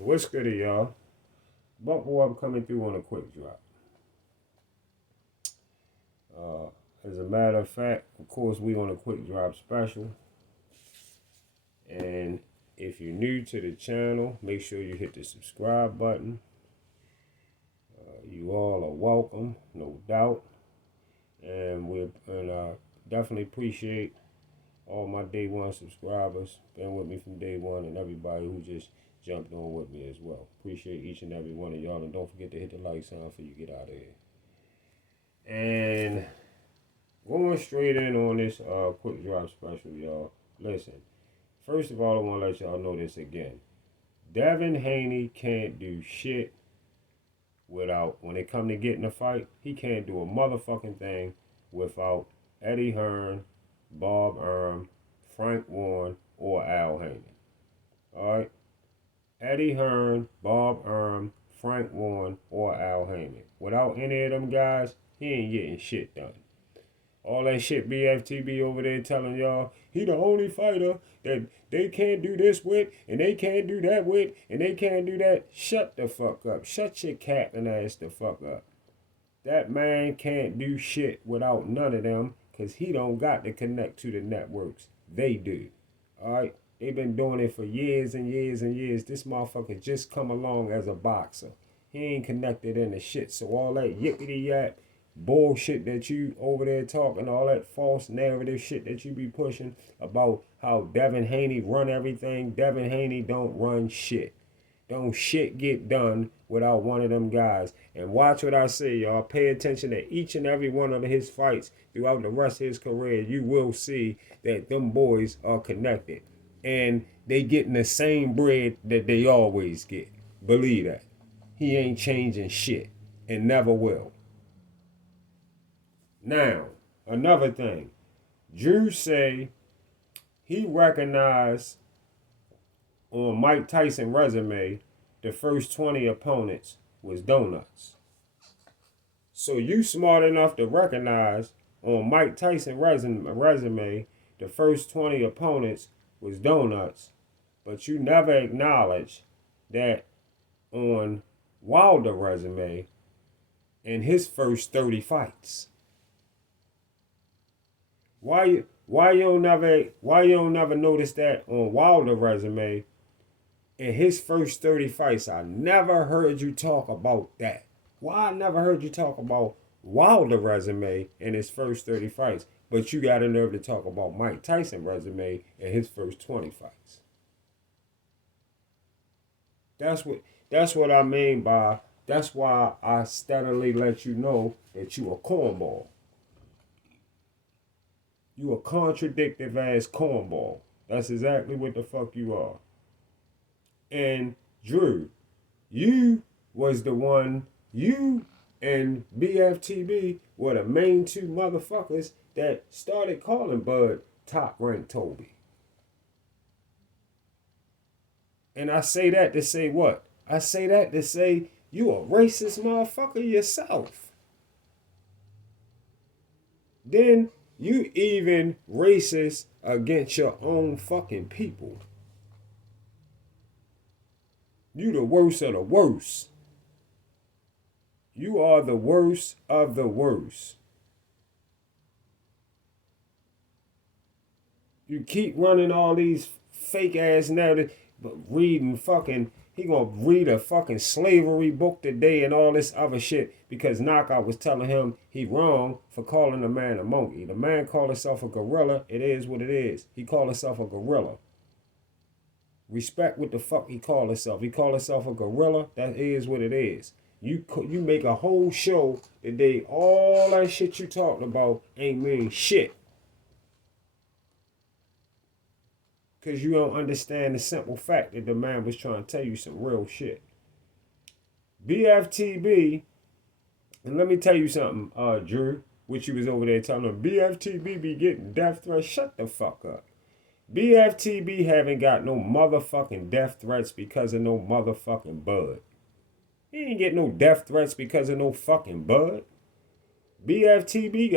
What's good, y'all? Buckle up coming through on a quick drop. Uh, as a matter of fact, of course, we on a quick drop special. And if you're new to the channel, make sure you hit the subscribe button. You all are welcome, no doubt. And definitely appreciate all my day one subscribers. Been with me from day one, and everybody who just jumped on with me as well. Appreciate each and every one of y'all, and don't forget to hit the like sign before you get out of here. And going straight in on this quick drop special, y'all. Listen, first of all, I want to let y'all know this again. Devin Haney can't do shit without, when it come to getting a fight, he can't do a motherfucking thing without Eddie Hearn, Bob Erm, Frank Warren, or Al Haney. Alright? Eddie Hearn, Bob Erm, Frank Warren, or Al Haney. Without any of them guys, he ain't getting shit done. All that shit BFTB over there telling y'all, he the only fighter that they can't do this with, and they can't do that with, and they can't do that. Shut the fuck up. Shut your Cappin ass the fuck up. That man can't do shit without none of them, because he don't got to connect to the networks. They do. Alright? They've been doing it for years and years and years. This motherfucker just come along as a boxer. He ain't connected into shit. So all that yippity yap bullshit that you over there talking, all that false narrative shit that you be pushing about how Devin Haney run everything. Devin Haney don't run shit. Don't shit get done without one of them guys. And watch what I say, y'all. Pay attention to each and every one of his fights throughout the rest of his career. You will see that them boys are connected. And they getting the same bread that they always get. Believe that. He ain't changing shit. And never will. Now, another thing. Drew say he recognized on Mike Tyson's resume the first 20 opponents was donuts. So you smart enough to recognize on Mike Tyson's resume the first 20 opponents was donuts, but you never acknowledge that on Wilder's resume in his first 30 fights. Why you don't never notice that on Wilder's resume in his first 30 fights? I never heard you talk about that. Why I never heard you talk about Wilder's resume in his first 30 fights, but you got a nerve to talk about Mike Tyson's resume in his first 20 fights? That's what I mean by, that's why I steadily let you know that you a cornball. You a contradictive ass cornball. That's exactly what the fuck you are. And Drew, you was the one, you and BFTB were the main two motherfuckers that started calling Bud top ranked Toby. And I say that to say what? I say that to say you a racist motherfucker yourself. Then you even racist against your own fucking people. You the worst of the worst. You are the worst of the worst. You keep running all these fake ass narratives, but reading fucking, he gonna read a fucking slavery book today and all this other shit because Knockout was telling him he wrong for calling the man a monkey. The man called himself a gorilla. It is what it is. He called himself a gorilla. Respect what the fuck he called himself. He called himself a gorilla. That is what it is. You make a whole show today. All that shit you talking about ain't mean shit. Because you don't understand the simple fact that the man was trying to tell you some real shit. BFTB, and let me tell you something, Drew, which you was over there telling him, BFTB be getting death threats. Shut the fuck up. BFTB haven't got no motherfucking death threats because of no motherfucking Bud. He ain't get no death threats because of no fucking Bud. BFTB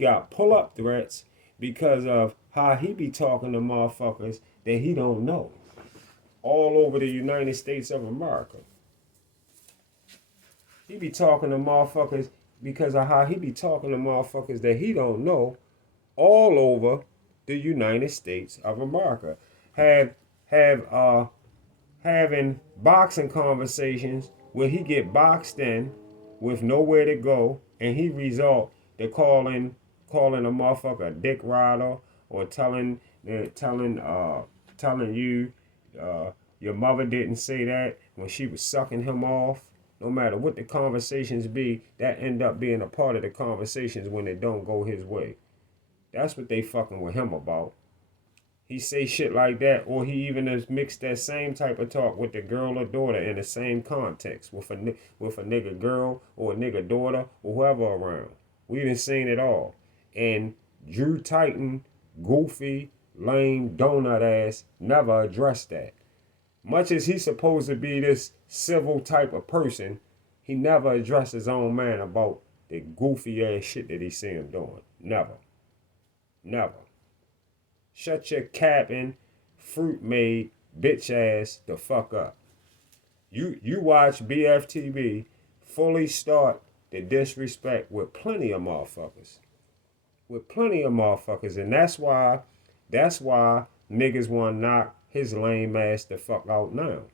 got pull-up threats because of how he be talking to motherfuckers that he don't know. all over the United States of America. He be talking to motherfuckers because of how he be talking to motherfuckers that he don't know all over the United States of America. Have having boxing conversations where he get boxed in with nowhere to go, and he resort to calling a motherfucker a dick rider, or telling you your mother didn't say that when she was sucking him off. No matter what the conversations be, that end up being a part of the conversations when it don't go his way. That's what they fucking with him about. He say shit like that, or he even has mixed that same type of talk with the girl or daughter in the same context with a nigga girl or a nigga daughter or whoever around. We done seen it all. And Drew Titan, goofy, lame, donut ass, never addressed that. Much as he's supposed to be this civil type of person, he never addressed his own man about the goofy ass shit that he see him doing. Never. Never. Shut your Cappin, fruit made, bitch ass the fuck up. You watch BFTV fully start the disrespect with plenty of motherfuckers. With plenty of motherfuckers. And that's why niggas want to knock his lame ass the fuck out now.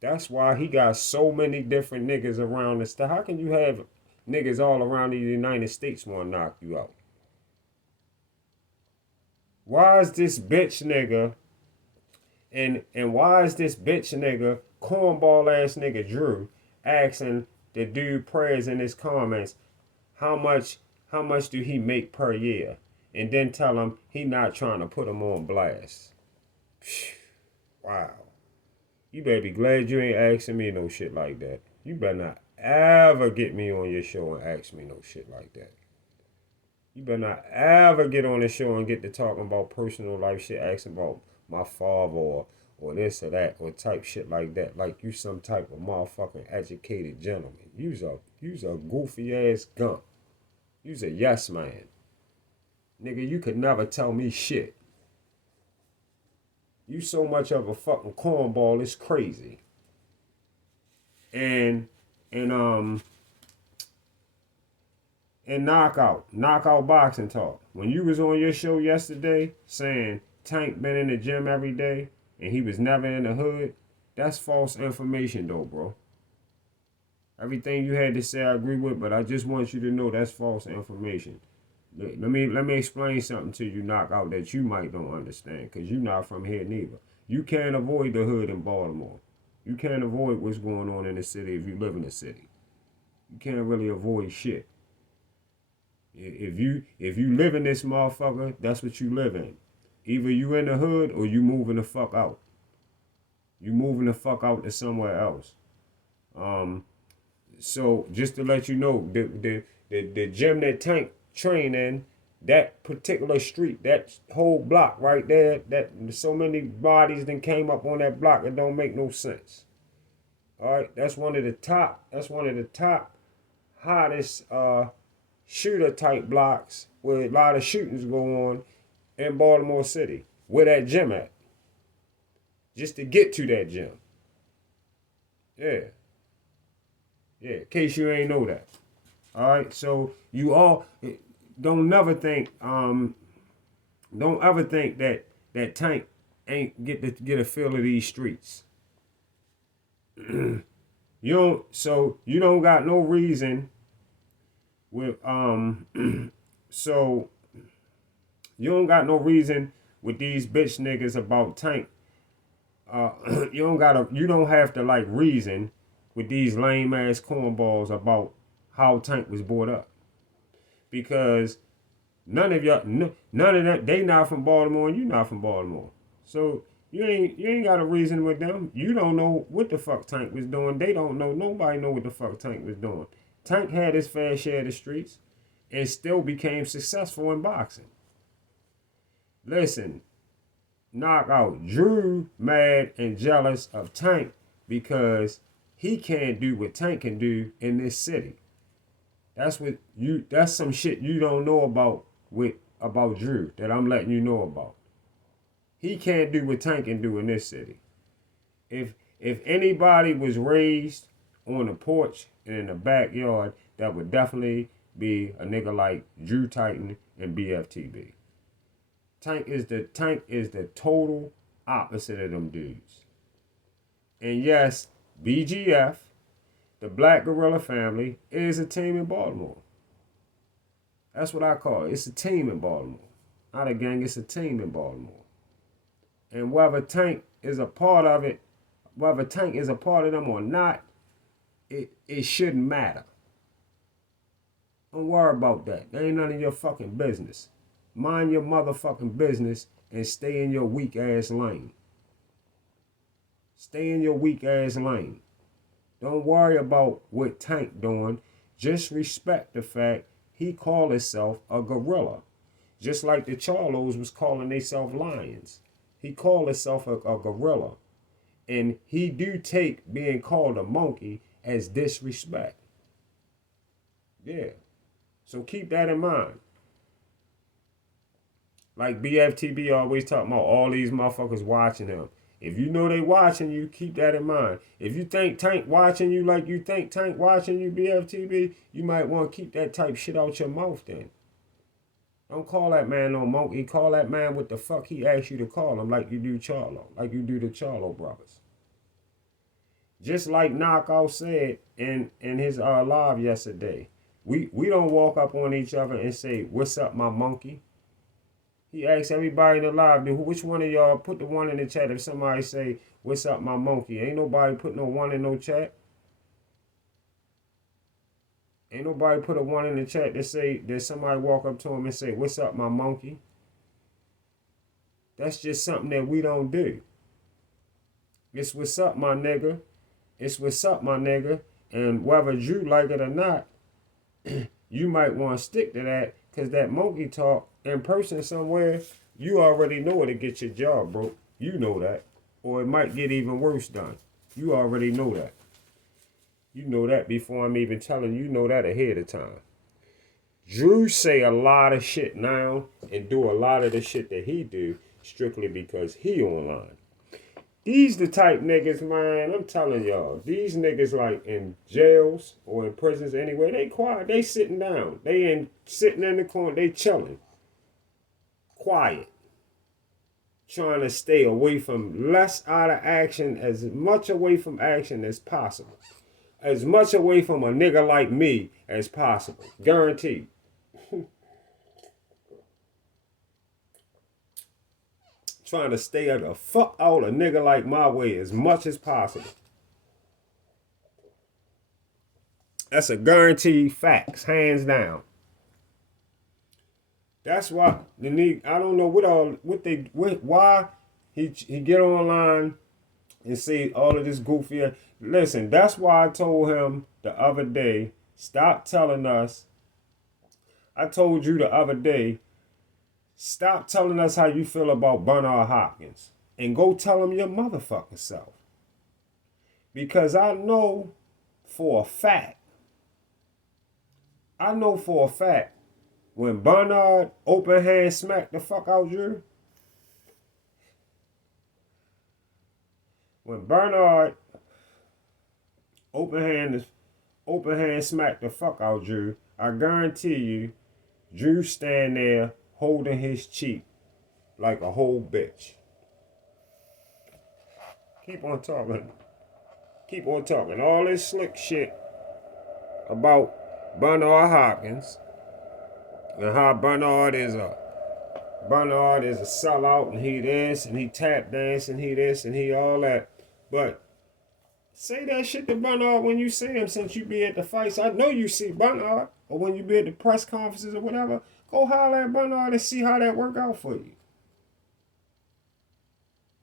That's why he got so many different niggas around us. How can you have niggas all around the United States want to knock you out? Why is this bitch nigga and why is this bitch nigga, cornball ass nigga Drew, asking the dude prayers in his comments how much do he make per year? And then tell him he not trying to put him on blast. Wow. You better be glad you ain't asking me no shit like that. You better not ever get me on your show and ask me no shit like that. You better not ever get on the show and get to talking about personal life shit, asking about my father or this or that or type shit like that. Like you some type of motherfucking educated gentleman. You's a goofy ass gump. You's a yes man. Nigga, you could never tell me shit. You so much of a fucking cornball, it's crazy. And knockout boxing talk. When you was on your show yesterday saying Tank been in the gym every day and he was never in the hood, that's false information though, bro. Everything you had to say I agree with, but I just want you to know that's false information. Let me explain something to you, knockout, that you might don't understand, because you not from here neither. You can't avoid the hood in Baltimore. You can't avoid what's going on in the city if you live in the city. You can't really avoid shit. If you live in this motherfucker, that's what you live in. Either you in the hood or you moving the fuck out. You moving the fuck out to somewhere else. So just to let you know, the gym that Tank trained in, that particular street, that whole block right there, that so many bodies then came up on that block, it don't make no sense. All right, that's one of the top hottest shooter type blocks where a lot of shootings go on in Baltimore City. Where that gym at? Just to get to that gym. Yeah, in case you ain't know that. All right, so you all don't ever think that Tank ain't get a feel of these streets. You don't got no reason with so you don't got no reason with these bitch niggas about Tank. You don't have to like reason with these lame ass cornballs about how Tank was brought up, because none of that, they not from Baltimore and you not from Baltimore, so you ain't got a reason with them. You don't know what the fuck Tank was doing. They don't know. Nobody know what the fuck Tank was doing. Tank had his fair share of the streets and still became successful in boxing. Listen, knockout, Drew mad and jealous of Tank because he can't do what Tank can do in this city. That's some shit you don't know about Drew that I'm letting you know about. He can't do what Tank can do in this city. If anybody was raised on the porch and in the backyard, that would definitely be a nigga like Drew Titan and BFTB. Tank is the total opposite of them dudes. And yes, BGF, the Black Gorilla Family, is a team in Baltimore. That's what I call it. It's a team in Baltimore. Not a gang, it's a team in Baltimore. And whether Tank is a part of it, whether Tank is a part of them or not, it shouldn't matter. Don't worry about that. That ain't none of your fucking business. Mind your motherfucking business and stay in your weak ass lane. Stay in your weak ass lane. Don't worry about what Tank doing. Just respect the fact he called himself a gorilla. Just like the Charlos was calling themselves lions. He called himself a gorilla. And he do take being called a monkey as disrespect. Yeah. So keep that in mind. Like BFTB always talking about all these motherfuckers watching him. If you know they watching you, keep that in mind. If you think Tank watching you like you think Tank watching you, BFTB, you might want to keep that type shit out your mouth then. Don't call that man no monkey. Call that man what the fuck he asked you to call him, like you do Charlo. Like you do the Charlo brothers. Just like Knockout said in his live yesterday. We don't walk up on each other and say, "What's up, my monkey?" He asked everybody in the live, which one of y'all put the one in the chat if somebody say, "What's up, my monkey?" Ain't nobody put no one in no chat. Ain't nobody put a one in the chat that say that somebody walk up to him and say, "What's up, my monkey?" That's just something that we don't do. It's "What's up, my nigga?" It's "What's up, my nigga?" And whether you like it or not, you might want to stick to that, because that monkey talk in person somewhere, you already know it'll get your job broke. You know that. Or it might get even worse done. You already know that. You know that before I'm even telling you. You know that ahead of time. Drew say a lot of shit now and do a lot of the shit that he do strictly because he online. These the type niggas, man, I'm telling y'all, these niggas like in jails or in prisons anywhere, they quiet, they sitting down. They ain't sitting in the corner, they chilling. Quiet. Trying to stay away from less out of action, as much away from action as possible. As much away from a nigga like me as possible. Guaranteed. Trying to stay the fuck out a nigga like my way as much as possible. That's a guaranteed facts, hands down. That's why the nigga, I don't know why he get online and see all of this goofy. Listen, that's why I told him the other day, stop telling us. I told you the other day, stop telling us how you feel about Bernard Hopkins and go tell him your motherfucking self. Because I know for a fact, when Bernard open hand smacked the fuck out Drew, when Bernard open hand smacked the fuck out Drew, I guarantee you, Drew stand there holding his cheek like a whole bitch. Keep on talking. Keep on talking. All this slick shit about Bernard Hopkins and how Bernard is a sellout and he this and he tap dance and he this and he all that. But say that shit to Bernard when you see him, since you be at the fights. I know you see Bernard, or when you be at the press conferences or whatever. Go holler at Bernard and see how that work out for you.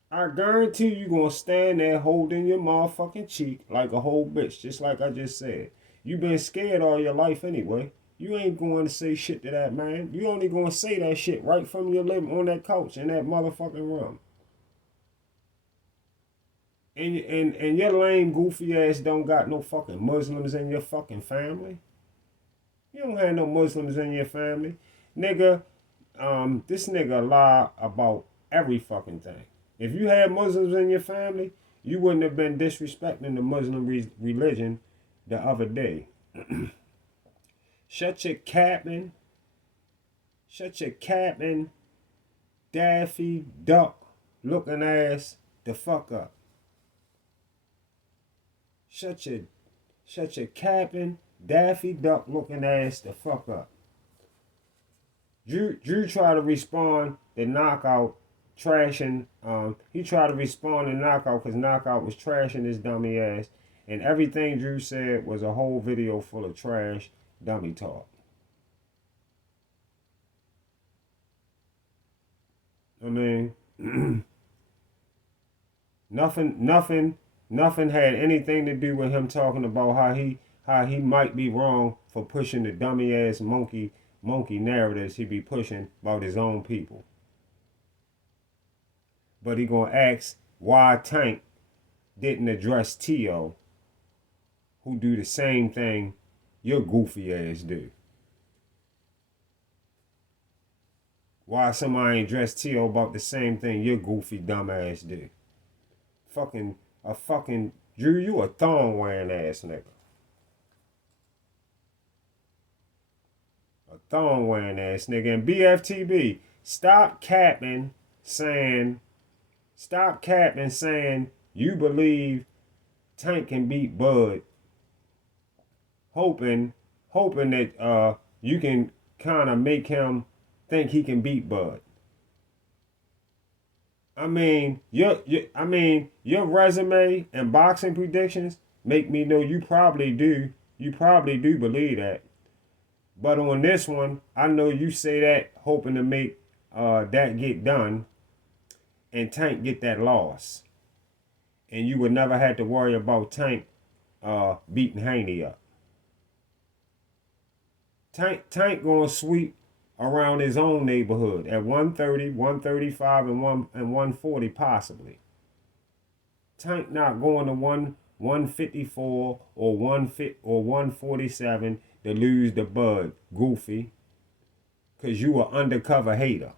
I guarantee you gonna stand there holding your motherfucking cheek like a whole bitch, just like I just said. You been scared all your life anyway. You ain't going to say shit to that man. You only gonna say that shit right from your living on that couch in that motherfucking room. And your lame goofy ass don't got no fucking Muslims in your fucking family. You don't have no Muslims in your family. Nigga, this nigga lie about every fucking thing. If you had Muslims in your family, You wouldn't have been disrespecting the Muslim religion the other day. Shut your capping, Daffy Duck looking ass the fuck up. Shut your capping, Daffy Duck looking ass the fuck up. Drew tried to respond to Knockout trashing. He tried to respond to Knockout because Knockout was trashing his dummy ass, and everything Drew said was a whole video full of trash, dummy talk. I mean, nothing had anything to do with him talking about how he might be wrong for pushing the dummy ass monkey narratives he be pushing about his own people. But he gonna ask why Tank didn't address T.O., who do the same thing your goofy ass do. Why somebody ain't address T.O. about the same thing your goofy dumb ass do. Fucking Drew, you a thong wearing ass nigga. A thong wearing ass nigga. And BFTB, stop capping saying you believe Tank can beat Bud, hoping that you can kind of make him think he can beat Bud. I mean, your resume and boxing predictions make me know you probably do believe that. But on this one, I know you say that hoping to make that get done and Tank get that loss. And you would never have to worry about Tank beating Haney up. Tank gonna sweep around his own neighborhood at 130, 135, and 140 possibly. Tank not going to 154 or 147 to lose the Bud, goofy. Cause you a undercover hater.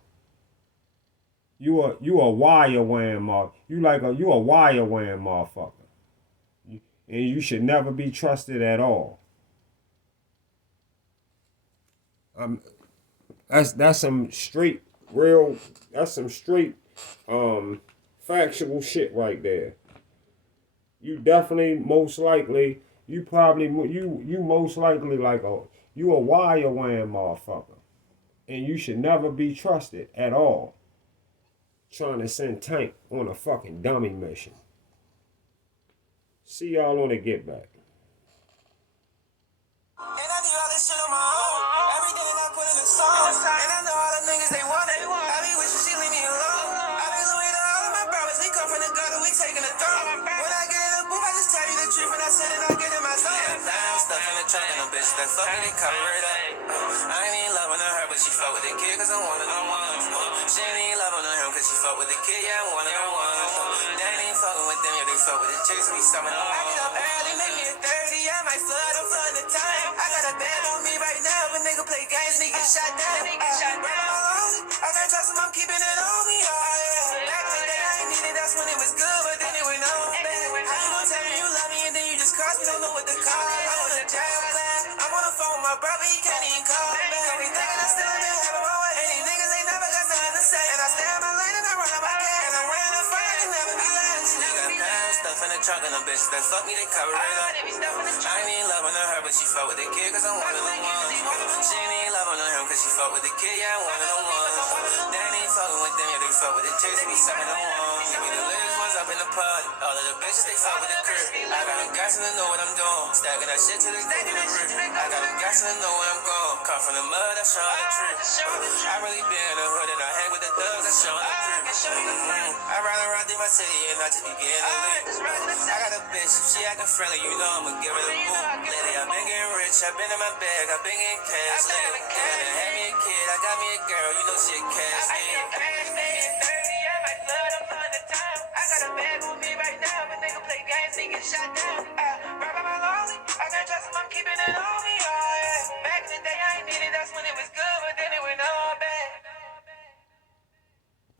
You a wire wearing motherfucker. You a wire wearing motherfucker. And you should never be trusted at all. That's some straight factual shit right there. You definitely most likely you most likely you a wire wearing motherfucker. And you should never be trusted at all. Trying to send Tank on a fucking dummy mission. See y'all on the Get Back. And I do all this shit on my own. Everything I put in the song. And I know all the niggas they want it. I be wishing she leave me alone. I be Louis to all of my brothers. We come from the gutter, we taking the throne. When I get in the booth, I just tell you the truth. And I said it, I get in my zone. I'm stuck in the trunk and a bitch that fuck me, they cover it up. I ain't even loving her, but she fuck with the kid cause I'm one of them ones. She ain't even loving her cause she fuck with the kid, yeah, I'm one of them ones. They ain't fucking with them, yeah, they fuck with the chicks, we some of them. I get up early, make me a 30, I might flood, I'm flooding the time. I got a band on me right now, but nigga play games, nigga shot down. I can't trust him, I'm keeping it on me. Back in the day, I ain't need it, that's when it was good, but then it went on. How you gon' tell me you love me and then you just cross me, don't know what to call. I'm on a jail class, I'm on the phone with my brother, he can't even call back. He thinking I still in the heaven, my way. And these niggas ain't never got nothing to say. And I stay on my lane and I run on my cat. And I'm wearing a fire, I can never be last. Nigga got pounds, stuff in the trunk and a bitch that fuck me, they cover it up. I ain't even loving her, but she fuck with the kid cause I'm one of them ones. She ain't even loving her cause she fuck with the kid, yeah, I'm one of them ones. They ain't even fucking with them, yeah, they fuck with the chicks, we some of them ones. Give me the lyrics, ones up in the party. All of the bitches, they fuck with the crib. I got them guys to know what I'm doing. Stacking that shit to the day to the roof. I got them guys to know where I'm going. Come from the mud, I show the truth. I really be in the hood and I hang with the thugs, I show the truth. I'd rather ride through my city and not just be getting lit. I got a bitch, if she acting friendly, you know I'ma give her the boot. Lately, I've been getting rich, I've been in my bag, I've been getting cash. Lately, had me a kid, I got me a girl, you know she a cash. I got a bag on me right now, but nigga play games, he get shot down.